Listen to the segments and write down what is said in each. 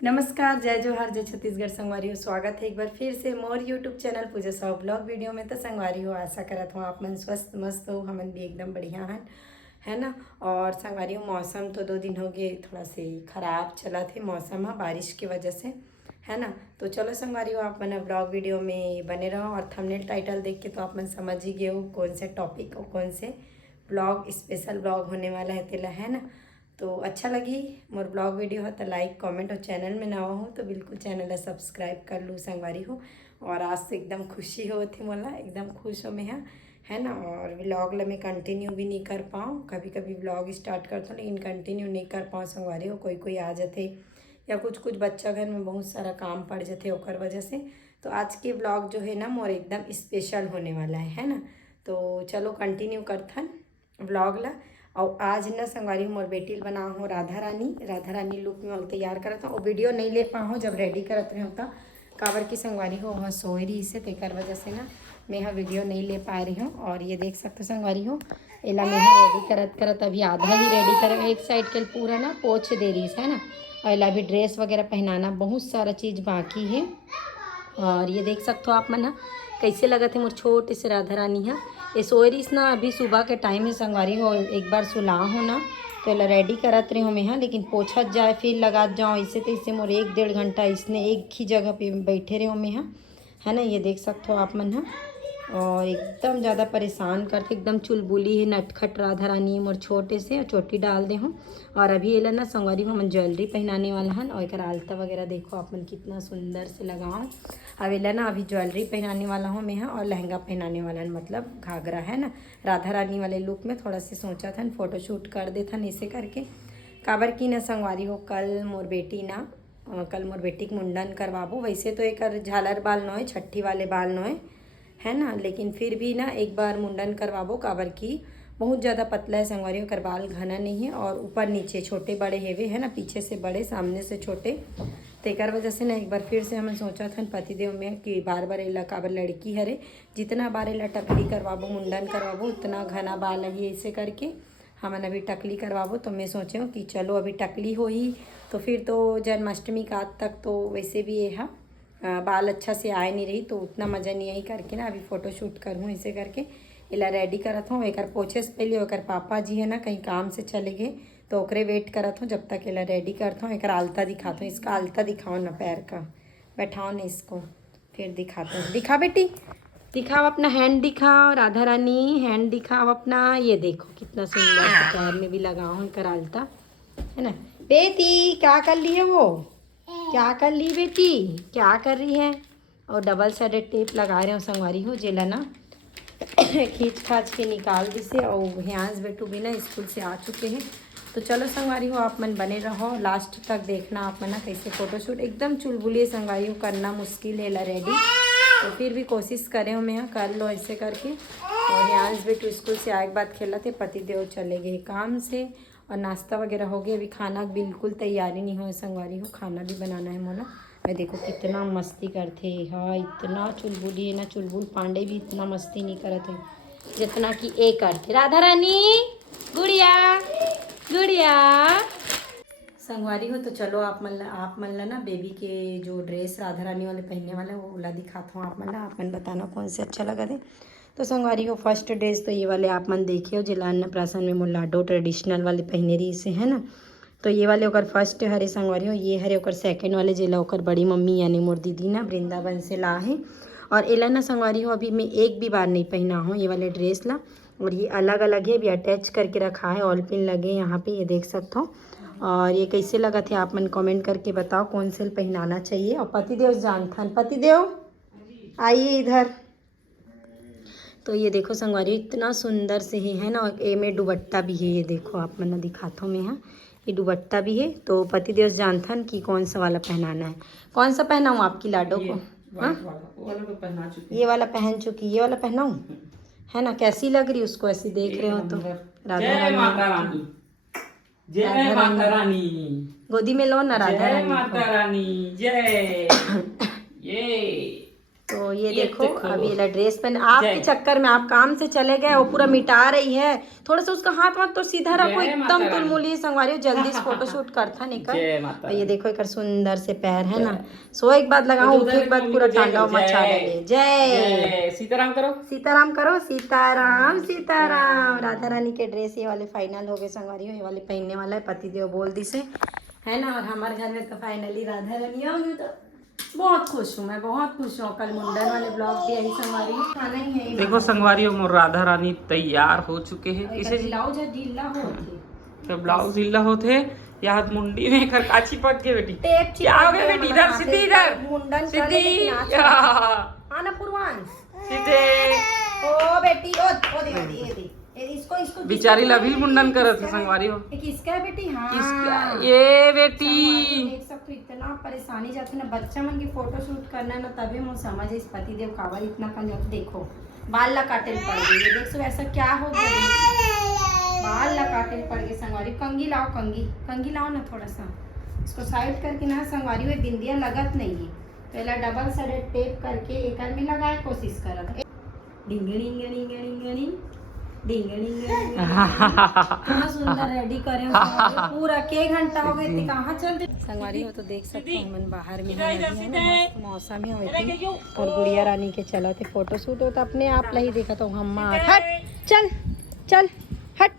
नमस्कार, जय जोहार, जय छत्तीसगढ़। संगवारी हो, स्वागत है एक बार फिर से मोर यूट्यूब चैनल पूजा साहू ब्लॉग वीडियो में। तो संगवारी हो, आशा करत हो आप मन स्वस्थ मस्त हो, हमन भी एकदम बढ़िया हन, है ना। और संगवारी हो, मौसम तो 2 दिन हो गए थोड़ा से खराब चला थे मौसम है बारिश की वजह से, है ना। तो चलो संगवारी हो, आप मन ब्लॉग वीडियो में बने रहो और थंबनेल टाइटल देख के तो आप मन समझ ही गए हो कौन से टॉपिक और कौन से ब्लॉग स्पेशल ब्लॉग होने वाला है तेला, है ना। तो अच्छा लगी मोर ब्लॉग वीडियो हो तो लाइक कमेंट और चैनल में नवा हो तो बिल्कुल चैनल ला सब्सक्राइब कर लूँ संगवारी हो। और आज से एकदम खुशी हो थी मोला, एकदम खुश हो मैं, है ना। और व्लॉग ला मैं कंटिन्यू भी नहीं कर पाऊँ, कभी कभी व्लॉग स्टार्ट करता हूँ लेकिन कंटिन्यू नहीं कर पाऊँ संगवारी हो। कोई कोई आ जाते या कुछ कुछ बच्चा घर में बहुत सारा काम पड़ जाते ओकर वजह से। तो आज के ब्लॉग जो है ना मोर एकदम स्पेशल होने वाला है ना। तो चलो कंटिन्यू करथन व्लॉग ला। और आज ना संगवारी मोर बेटी बना हो राधा रानी लुक में और तैयार करत हूँ। और वीडियो नहीं ले पाऊँ जब रेडी करत रही हूँ तो काबर की संगवारी हो वह सोए रही से तेकर वजह से ना मैं यहाँ वीडियो नहीं ले पा रही हूँ। और ये देख सकते संगवारी हो, एला मैं यहाँ रेडी करत करत अभी आधा ही रेडी कर, एक साइड के पूरा ना पोछ दे रही है ना। और एला भी ड्रेस वगैरह पहनाना बहुत सारा चीज़ बाकी है। और ये देख सकते हो आप मन कैसे लगत है मोर छोटे से राधा रानी है। ये सोएरिस ना अभी सुबह के टाइम है संगवारी हो, एक बार सुला हो ना तो एला रेडी करत रही हूँ मैं यहाँ, लेकिन पोछत जाए फिर लगात जाऊँ ऐसे तैसे मोर 1-1.5 घंटा इसने एक ही जगह पे बैठे रहे हो मैं यहाँ, है ना। ये देख सकते हो आप मन है। और एकदम ज़्यादा परेशान करके एकदम चुलबुली है नटखट राधा रानी है मोर छोटे से, और चोटी डाल दे हूँ। और अभी एला ना संगवारी हो मन ज्वेलरी पहनाने वाला हन। और एक आलता वगैरह देखो आप मन कितना सुंदर से लगाऊँ। अब एला ना अभी ज्वेलरी पहनाने वाला हूँ मैं यहाँ और लहंगा पहनाने वाला है, मतलब घाघरा, है ना। राधा रानी वाले लुक में थोड़ा सा सोचा था फोटोशूट कर दे था ऐसे करके। काबर की ना संगवारी हो, कल मोर बेटी के मुंडन करवाबो। वैसे तो एक झालर बाल नोए छट्टी वाले बाल नोए, है ना, लेकिन फिर भी ना एक बार मुंडन करवाबो। काबर की बहुत ज़्यादा पतला है संगवारी, कर बाल घना नहीं है और ऊपर नीचे छोटे बड़े हेवे, है ना, पीछे से बड़े सामने से छोटे। तेकर वजह से ना एक बार फिर से हमने सोचा था पतिदेव में कि बार बार एला काबर लड़की हरे, जितना बार एला टकली करवाबो मुंडन करवाबो उतना घना बाल है ऐसे करके हमन अभी टकली करवाबो। तो मैं सोचे हूँ कि चलो अभी टकली हो ही तो फिर तो जन्माष्टमी का आज तक तो वैसे भी ये बाल अच्छा से आए नहीं रही तो उतना मज़ा नहीं आई करके ना अभी फ़ोटो शूट करूँ ऐसे करके एला रेडी करत हूँ। एक पोछे से पहले एक पापा जी है ना कहीं काम से चले गए तो ओकरे वेट करत हूँ जब तक एला रेडी करता हूँ। एक आलता दिखाता हूँ, इसका आलता दिखाओ ना पैर का, बैठाओ ना इसको, फिर दिखाता हूँ। दिखा बेटी, दिखाओ अपना हैंड, दिखाओ राधा रानी हैंड दिखाओ अपना। ये देखो कितना सुंदर से पैर में भी लगाओ एक आलता, है ना। बेटी क्या कर ली है वो, क्या कर ली बेटी, क्या कर रही है। और डबल साइडेड टेप लगा रहे हो संगवारी हो जेला ना खींच खाच के निकाल दी से। और ह्यांस बेटू भी ना स्कूल से आ चुके हैं। तो चलो संगवारी हो, आप मन बने रहो लास्ट तक देखना आप मन कैसे फ़ोटोशूट। एकदम चुलबुली संगवारी हो, करना मुश्किल है ला रेडी, तो फिर भी कोशिश करें हो मैं कर लो ऐसे करके। और ह्यांस बेटू स्कूल से आए के बाद खेला थे, पतिदेव चले गए काम से और नाश्ता वगैरह हो गया। अभी खाना बिल्कुल तैयारी नहीं हो संगवारी हो, खाना भी बनाना है मोला। मैं देखो कितना मस्ती करते हाँ, इतना चुलबुली है ना, चुलबुल पांडे भी इतना मस्ती नहीं करते जितना कि ए करते। राधा रानी गुड़िया गुड़िया संगवारी हो। तो चलो आप मन ला ना बेबी के जो ड्रेस राधा रानी वाले पहनने वाला है वो वाला दिखाता हूँ आप मन ला। आप मन बताना कौन से अच्छा लगा दे। तो संगवारी हो फर्स्ट ड्रेस तो ये वाले आप मन देखे हो जिला अन्नप्राशन में मुलाडो ट्रेडिशनल वाले पहने रही से, है ना। तो ये वाले ओकर फर्स्ट हरे संगवारी हो, ये हरे ओकर सेकंड वाले जेला ओकर बड़ी मम्मी यानी मोर दीदी ना वृंदावन से ला है। और एला ना संगवारी हो अभी मैं एक भी बार नहीं पहना हूँ ये वाले ड्रेस ला। और ये अलग अलग है, अभी अटैच करके रखा है, ऑल पिन लगे यहाँ पे, ये देख सकते हो। और ये कैसे लगा थे आप मन कमेंट करके बताओ कौन से पहनाना चाहिए। और पतिदेव जानथन, पतिदेव आइए इधर। तो ये देखो संगवारी इतना सुंदर से है ना। और ए में दुपट्टा भी है, ये देखो आप मन दिखाता हूँ मैं यहाँ, ये दुपट्टा भी है। तो पतिदेव जानथन कि कौन सा वाला पहनाना है। कौन सा पहनाऊँ आपकी लाडो को, हाँ ये वाला पहन चुकी, ये वाला पहनाऊँ, है ना। कैसी लग रही उसको ऐसी देख रहे हो तो राधा रानी, जय माता रानी, गोदी में लो ना राधा जय रानी माता को। रानी, जय ये तो ये ये देखो देखो। अब ये ड्रेस पहन आपके जय। चक्कर में आप काम से चले गए वो पूरा मिटा रही है। थोड़ा सा उसका हाथ वाथ तो सीधा रखो, जय एकदम माता रानी। तुलमुली संगवारी जल्दी से फोटो शूट करता निकल। जय माता और ये रानी। देखो एक सुंदर से पैर है ना। सो एक बात लगाऊं तो उठे एक बात पूरा टांडा मचा जय। डाले। जय जय सीताराम करो। सीताराम करो। सीताराम सीताराम। राधा रानी के ड्रेस ये वाले फाइनल हो गए संगवारी, ये वाले पहनने वाला है पतिदेव बोल दी से है ना। और हमारे घर में तो फाइनली राधा रानी आ गई, तो बहुत खुश हूँ, मैं बहुत खुश हूँ। कल मुंडन वाले ब्लॉग भी यही संगवारी खाना ही है। देखो संगवारी और राधा रानी तैयार हो चुके हैं। इसे ब्लाउज ढीला होती तो ब्लाउज ढीला होते या मुंडी में कर काची पक गए बेटी। टेप क्या हो गया बेटी? इधर सीधी, इधर मुंडन सीधी। आना पूर्वांश सीधे ओ बेटी ओ दे इसको इसको बिचारी लभी मुंडन करत है संगवारी हो। किसका है बेटी? हाँ इसका ये बेटी देख सकते हो इतना परेशानी जाती है ना बच्चा मन की फोटो शूट करना है ना, तभी मुझे समझ इस पतिदेव कावर इतना कंजूस। देखो बाल ला काटे पड़ गए, ये देख सो ऐसा क्या हो गया, बाल ला काटे पड़ गए संगवारी। कंगी लाओ, कंगी लाओ ना थोड़ा सा, इसको साइड करके ना संगवारी हुए बिंदिया लगत नहीं है। पहला डबल साइडेड टेप करके एक में लगाए कोशिश करत कहाँ सुंदर रेडी करे पूरा के घंटा हो गए थे, कहाँ चल रही संगवारी हो। तो देख सकते हो मन बाहर में मस्त मौसम ही हुए थे और गुड़िया रानी के चला थे फोटो शूट हो, तो अपने आप ला ही देखा तो हम हट चल चल हट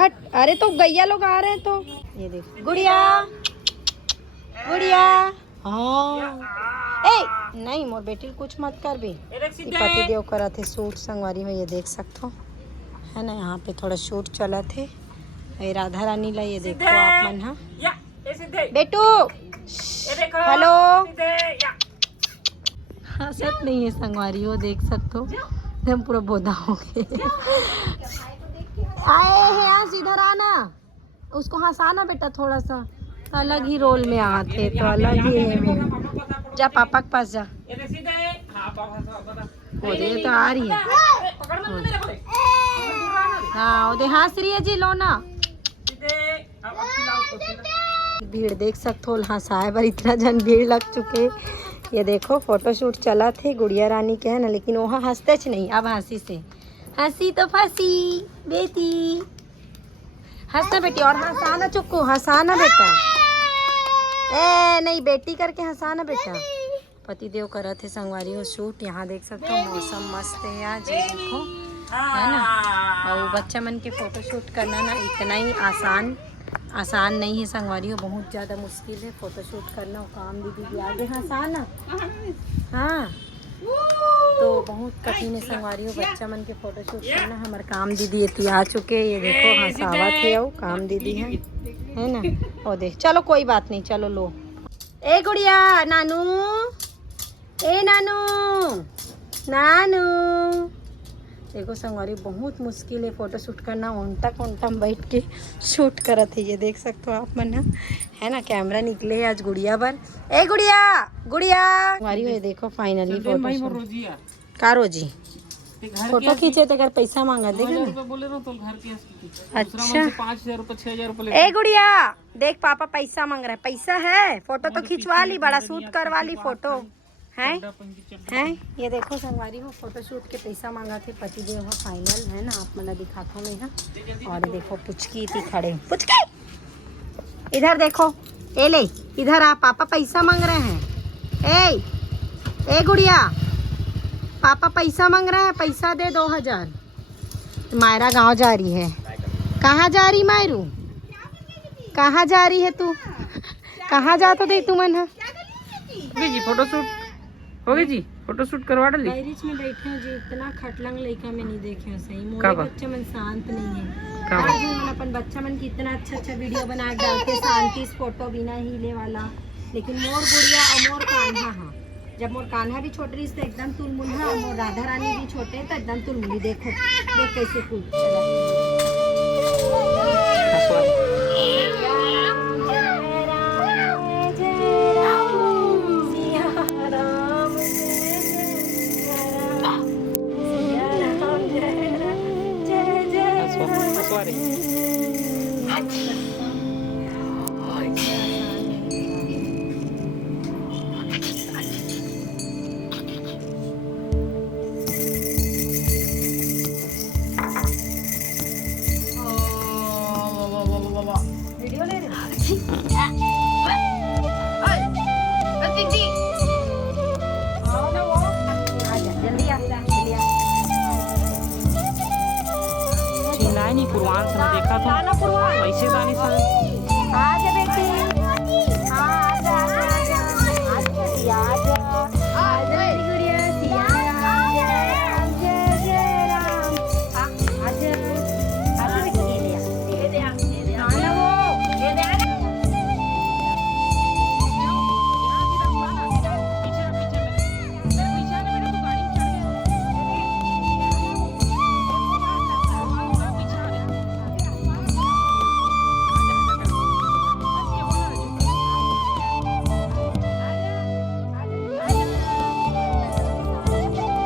हट। अरे तो गैया लोग आ रहे हैं तो ये देख गुड़िया गुड़िया। हाँ ए नहीं मोर बेटी कुछ मत कर भी, पति देव करा थे शूट संगवारी में, ये देख सकते हो है ना। यहाँ पे थोड़ा शूट चला थे ये राधा रानी ला, ये देखो आप मन। हाँ बेटू हेलो हाँ सच नहीं है संगवारी हो, देख सकते हो हम पूरा बोधा हो गए। आए हैं आज इधर आना, उसको हंसाना बेटा थोड़ा सा, अलग ही रोल में आते तो अलग ही है। जा पापा के पास जा, वो दे तो आ रही है। हाँ वो दे हंस रही है जी, लो ना। भीड़ देख सकते हो, हंसाए पर इतना जन भीड़ लग चुके। ये देखो फोटो शूट चला थे गुड़िया रानी के है ना, लेकिन वहाँ हंसते नहीं, अब हंसी से हंसी तो फंसी बेटी। हंसना बेटी और हंसाना, चुक्कू हंसाना बेटा, ए नहीं बेटी करके हंसाना बेटा। पतिदेव करा थे संगवारी हो शूट, यहाँ देख सकते हो मौसम मस्त है आज, ये देखो है ना। और बच्चा मन के फोटो शूट करना ना इतना ही आसान नहीं है संगवारी हो, बहुत ज़्यादा मुश्किल है फोटो शूट करना। और काम दीदी आगे हंसाना, हाँ तो बहुत कठिन है संगवारी हो बच्चा मन के फोटो शूट करना। हमारे काम दीदी ये आ चुके, ये देखो हंसावा थे और काम दीदी है ना। और देख चलो कोई बात नहीं, चलो लो ए गुड़िया नानू, ए नानू नानू। देखो संगवारी बहुत मुश्किल है फोटो शूट करना, उनटा में बैठ के शूट करा थे, ये देख सकते हो आप मन है ना। कैमरा निकले आज गुड़िया पर, ए गुड़िया गुड़िया संगवारी ये देखो फाइनली फोटो शूट का रोजी फोटो खींचे थे, अगर पैसा मांगा देगा बोले ना तो घर की। अच्छा 5,000 रुपये 6,000 रुपये। ए गुड़िया देख पापा पैसा मांग रहा है, पैसा है फोटो तो खिंचवा ली, बड़ा शूट करवा ली फोटो है। ये देखो संगवारी हो फोटो शूट के पैसा मांगा थे पतिदेव हो फाइनल है ना, आप मना दिखाता हूँ मैं। और देखो पुचकी थी खड़े, पुचकी इधर देखो, ए ले इधर आ, पापा पैसा मांग रहे हैं। ए गुड़िया पापा पैसा मांग रहे हैं, पैसा दे 2,000। मायरा गांव जा रही है, कहाँ जा रही मायरू, कहाँ जा रही है तू, कहाँ जा तो दे तू मन है जी फोटो शूट हो गई जी, फोटो शूट करवा डाली। बैरिज में बैठे हो जी, इतना खटलंग लड़का में नहीं देखे हो सही, मोरे बच्चा मन शांत नहीं है। मन अपन बच्चा मन की इतना अच्छा वीडियो बना के डालते शांति फोटो बिना हिले वाला, लेकिन मोर गुड़िया और मोर कान्हा हाँ, जब मोर कान्हा भी छोट रही तो एकदम तुलमुल है, और मोर राधा रानी भी छोटे तो एकदम तुलमुली। देखो देख कैसे कूद दीदी